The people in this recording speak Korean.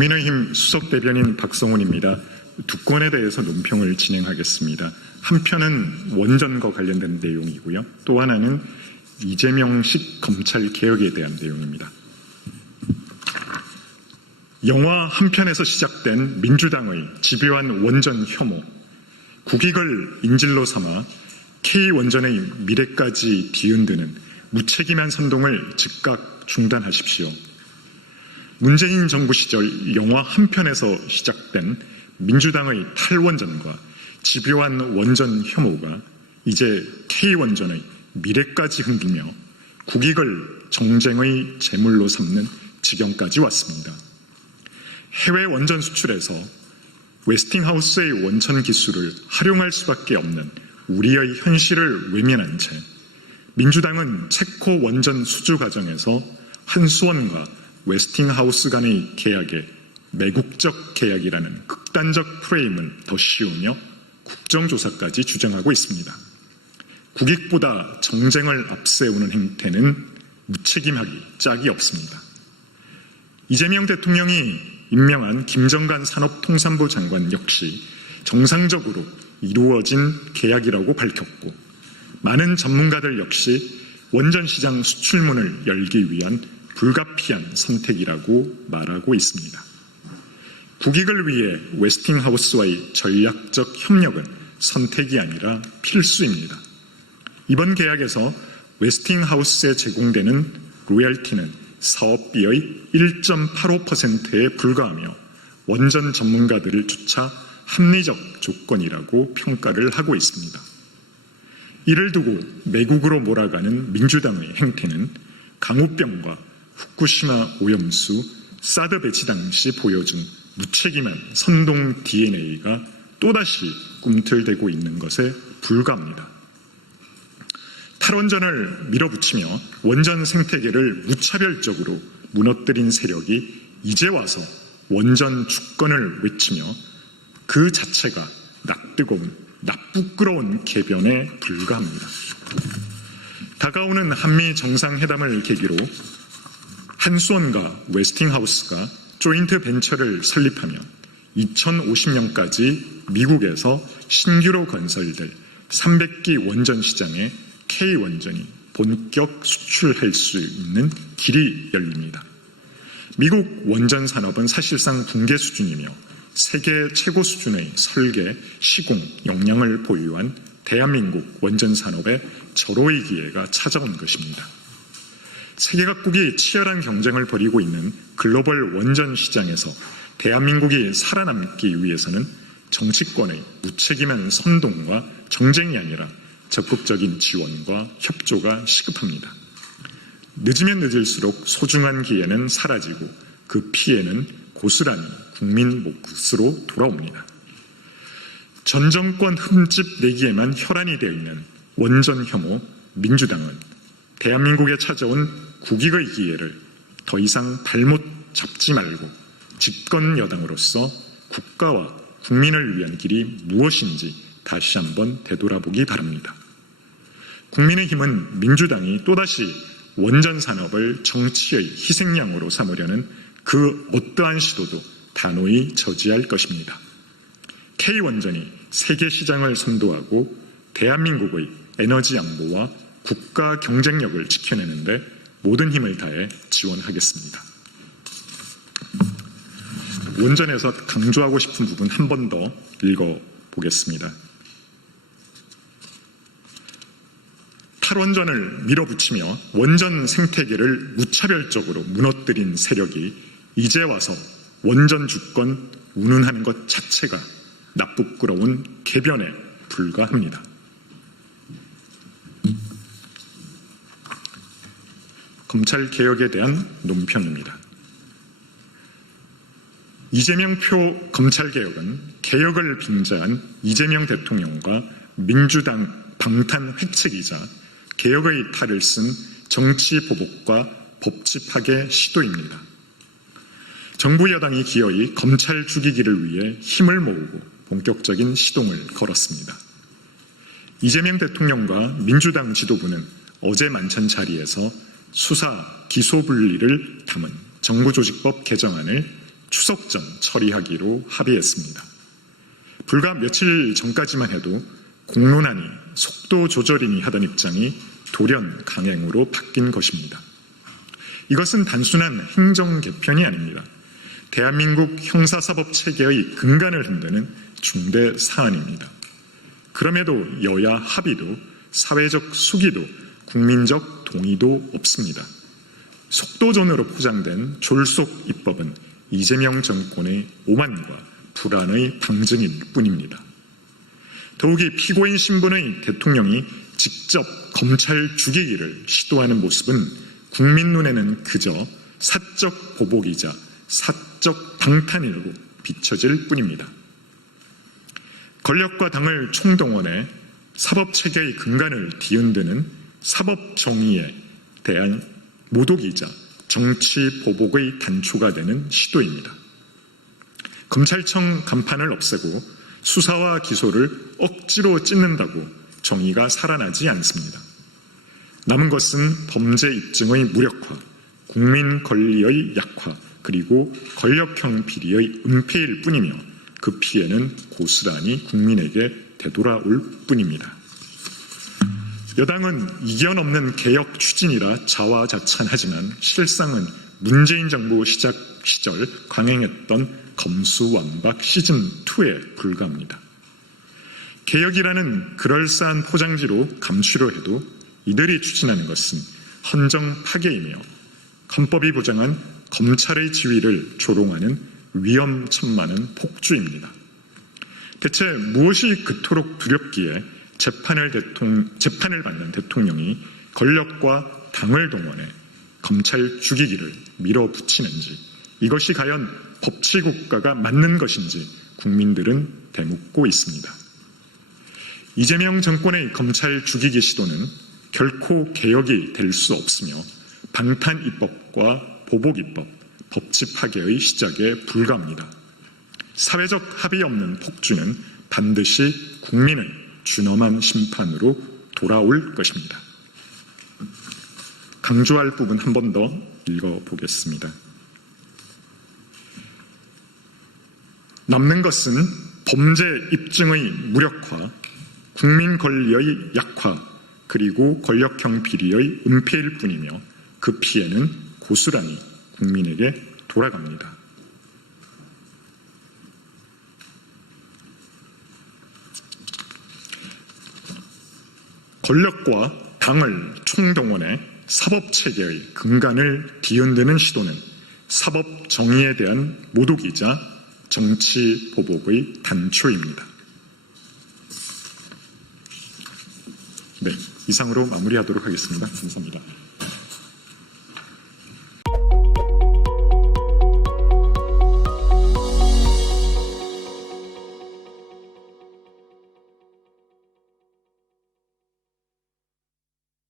국민의힘 수석대변인 박성훈입니다. 두 건에 대해서 논평을 진행하겠습니다. 한 편은 원전과 관련된 내용이고요. 또 하나는 이재명식 검찰개혁에 대한 내용입니다. 영화 한 편에서 시작된 민주당의 집요한 원전 혐오, 국익을 인질로 삼아 K원전의 미래까지 뒤흔드는 무책임한 선동을 즉각 중단하십시오. 문재인 정부 시절 영화 한 편에서 시작된 민주당의 탈원전과 집요한 원전 혐오가 이제 K원전의 미래까지 흔들며 국익을 정쟁의 제물로 삼는 지경까지 왔습니다. 해외 원전 수출에서 웨스팅하우스의 원천 기술을 활용할 수밖에 없는 우리의 현실을 외면한 채 민주당은 체코 원전 수주 과정에서 한수원과 웨스팅하우스 간의 계약에 매국적 계약이라는 극단적 프레임을 더 씌우며 국정조사까지 주장하고 있습니다. 국익보다 정쟁을 앞세우는 행태는 무책임하기 짝이 없습니다. 이재명 대통령이 임명한 김정관 산업통상부 장관 역시 정상적으로 이루어진 계약이라고 밝혔고, 많은 전문가들 역시 원전시장 수출문을 열기 위한 불가피한 선택이라고 말하고 있습니다. 국익을 위해 웨스팅하우스와의 전략적 협력은 선택이 아니라 필수입니다. 이번 계약에서 웨스팅하우스에 제공되는 로열티는 사업비의 1.85%에 불과하며 원전 전문가들을 조차 합리적 조건이라고 평가를 하고 있습니다. 이를 두고 매국으로 몰아가는 민주당의 행태는 강우병과 후쿠시마 오염수, 사드 배치 당시 보여준 무책임한 선동 DNA가 또다시 꿈틀대고 있는 것에 불과합니다. 탈원전을 밀어붙이며 원전 생태계를 무차별적으로 무너뜨린 세력이 이제 와서 원전 주권을 외치며 그 자체가 낯뜨거운, 낯부끄러운 궤변에 불과합니다. 다가오는 한미 정상회담을 계기로 한수원과 웨스팅하우스가 조인트 벤처를 설립하며 2050년까지 미국에서 신규로 건설될 300기 원전 시장에 K원전이 본격 수출할 수 있는 길이 열립니다. 미국 원전 산업은 사실상 붕괴 수준이며 세계 최고 수준의 설계, 시공, 역량을 보유한 대한민국 원전 산업의 절호의 기회가 찾아온 것입니다. 세계 각국이 치열한 경쟁을 벌이고 있는 글로벌 원전 시장에서 대한민국이 살아남기 위해서는 정치권의 무책임한 선동과 정쟁이 아니라 적극적인 지원과 협조가 시급합니다. 늦으면 늦을수록 소중한 기회는 사라지고 그 피해는 고스란히 국민 몫으로 돌아옵니다. 전 정권 흠집 내기에만 혈안이 되어 있는 원전 혐오 민주당은 대한민국에 찾아온 국익의 기회를 더 이상 발못 잡지 말고 집권 여당으로서 국가와 국민을 위한 길이 무엇인지 다시 한번 되돌아보기 바랍니다. 국민의힘은 민주당이 또다시 원전 산업을 정치의 희생양으로 삼으려는 그 어떠한 시도도 단호히 저지할 것입니다. K원전이 세계 시장을 선도하고 대한민국의 에너지 안보와 국가 경쟁력을 지켜내는데 모든 힘을 다해 지원하겠습니다. 원전에서 강조하고 싶은 부분 한 번 더 읽어보겠습니다. 탈원전을 밀어붙이며 원전 생태계를 무차별적으로 무너뜨린 세력이 이제 와서 원전 주권 운운하는 것 자체가 낯부끄러운 궤변에 불과합니다. 검찰개혁에 대한 논평입니다. 이재명표 검찰개혁은 개혁을 빙자한 이재명 대통령과 민주당 방탄 회책이자 개혁의 탈을 쓴 정치 보복과 법치 파괴 시도입니다. 정부 여당이 기어이 검찰 죽이기를 위해 힘을 모으고 본격적인 시동을 걸었습니다. 이재명 대통령과 민주당 지도부는 어제 만찬 자리에서 수사, 기소 분리를 담은 정부조직법 개정안을 추석 전 처리하기로 합의했습니다. 불과 며칠 전까지만 해도 공론하니 속도 조절이니 하던 입장이 돌연 강행으로 바뀐 것입니다. 이것은 단순한 행정 개편이 아닙니다. 대한민국 형사사법 체계의 근간을 흔드는 중대 사안입니다. 그럼에도 여야 합의도 사회적 수기도 국민적 동의도 없습니다. 속도전으로 포장된 졸속 입법은 이재명 정권의 오만과 불안의 방증일 뿐입니다. 더욱이 피고인 신분의 대통령이 직접 검찰 죽이기를 시도하는 모습은 국민 눈에는 그저 사적 보복이자 사적 방탄으로 비춰질 뿐입니다. 권력과 당을 총동원해 사법체계의 근간을 뒤흔드는 사법정의에 대한 모독이자 정치 보복의 단초가 되는 시도입니다. 검찰청 간판을 없애고 수사와 기소를 억지로 찢는다고 정의가 살아나지 않습니다. 남은 것은 범죄 입증의 무력화, 국민 권리의 약화, 그리고 권력형 비리의 은폐일 뿐이며 그 피해는 고스란히 국민에게 되돌아올 뿐입니다. 여당은 이견 없는 개혁 추진이라 자화자찬하지만 실상은 문재인 정부 시작 시절 강행했던 검수완박 시즌2에 불과합니다. 개혁이라는 그럴싸한 포장지로 감추려 해도 이들이 추진하는 것은 헌정 파괴이며 헌법이 보장한 검찰의 지위를 조롱하는 위험천만한 폭주입니다. 대체 무엇이 그토록 두렵기에 재판을 받는 대통령이 권력과 당을 동원해 검찰 죽이기를 밀어붙이는지, 이것이 과연 법치국가가 맞는 것인지 국민들은 되묻고 있습니다. 이재명 정권의 검찰 죽이기 시도는 결코 개혁이 될 수 없으며 방탄 입법과 보복 입법, 법치 파괴의 시작에 불과합니다. 사회적 합의 없는 폭주는 반드시 국민의 준엄한 심판으로 돌아올 것입니다. 강조할 부분 한 번 더 읽어보겠습니다. 남는 것은 범죄 입증의 무력화, 국민 권리의 약화, 그리고 권력형 비리의 은폐일 뿐이며 그 피해는 고스란히 국민에게 돌아갑니다. 권력과 당을 총동원해 사법체계의 근간을 뒤흔드는 시도는 사법 정의에 대한 모독이자 정치 보복의 단초입니다. 네, 이상으로 마무리하도록 하겠습니다. 감사합니다.